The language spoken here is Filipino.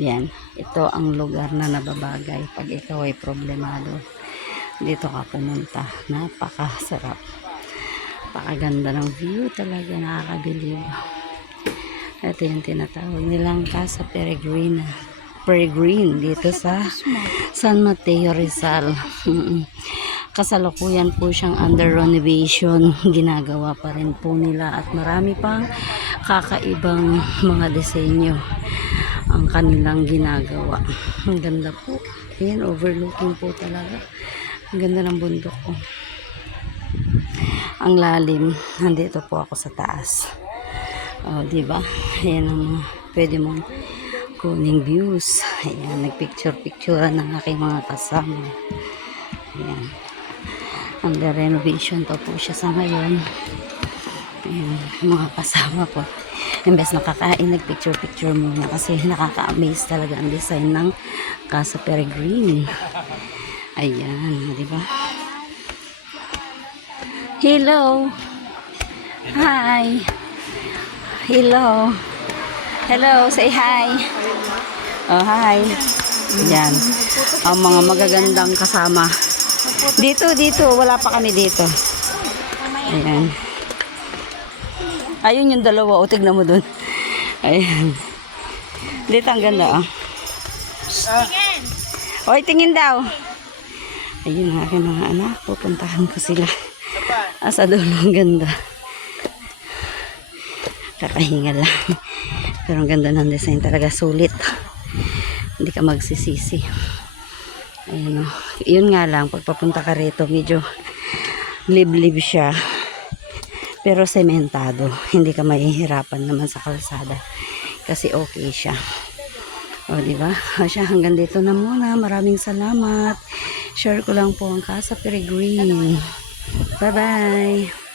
Yan, ito ang lugar na nababagay pag ikaw ay problemado. Dito ka pumunta. Napakasarap. Napakaganda ng view talaga, nakakabilib. Ito yung tinatawag nilang Casa Peregrina. Peregrine dito sa San Mateo, Rizal. Kasalukuyan po siyang under renovation. Ginagawa pa rin po nila at marami pang kakaibang mga disenyo ang kanilang ginagawa. Ang ganda po. Ayan, overlooking po talaga. Ang ganda ng bundok ko. Ang lalim. Nandito po ako sa taas. Oh, diba? Ayan ang pwede mong kuning views. Ayan, nagpicture-picture ng aking mga kasama. Ayan. Under renovation pa po siya sa ngayon. Ayan, mga kasama ko. Imbes nakakain, nagpicture-picture muna kasi nakaka-amaze talaga ang design ng Casa Peregrine. Ayan, di ba? Hello. Hi. Hello. Hello, say hi. Oh, hi. Yan. Ang mga magagandang kasama. Dito, wala pa kami dito. Ayan. Ayun yung dalawa. O, tignan mo dun. Ayan. Dito ang ganda, oh. Oy, tingin daw. Ayun ang aking mga anak. Pupuntahan ko sila. Asa dulo ang ganda. Kakahinga lang. Pero ang ganda ng design talaga. Sulit. Hindi ka magsisisi. Ayun, oh. Yun nga lang. Pag papunta ka rito, medyo liblib siya. Pero sementado. Hindi ka mahihirapan naman sa kalsada. Kasi okay siya. O, diba? O siya, hanggang dito na muna. Maraming salamat. Share ko lang po ang Casa Peregrine. Bye-bye.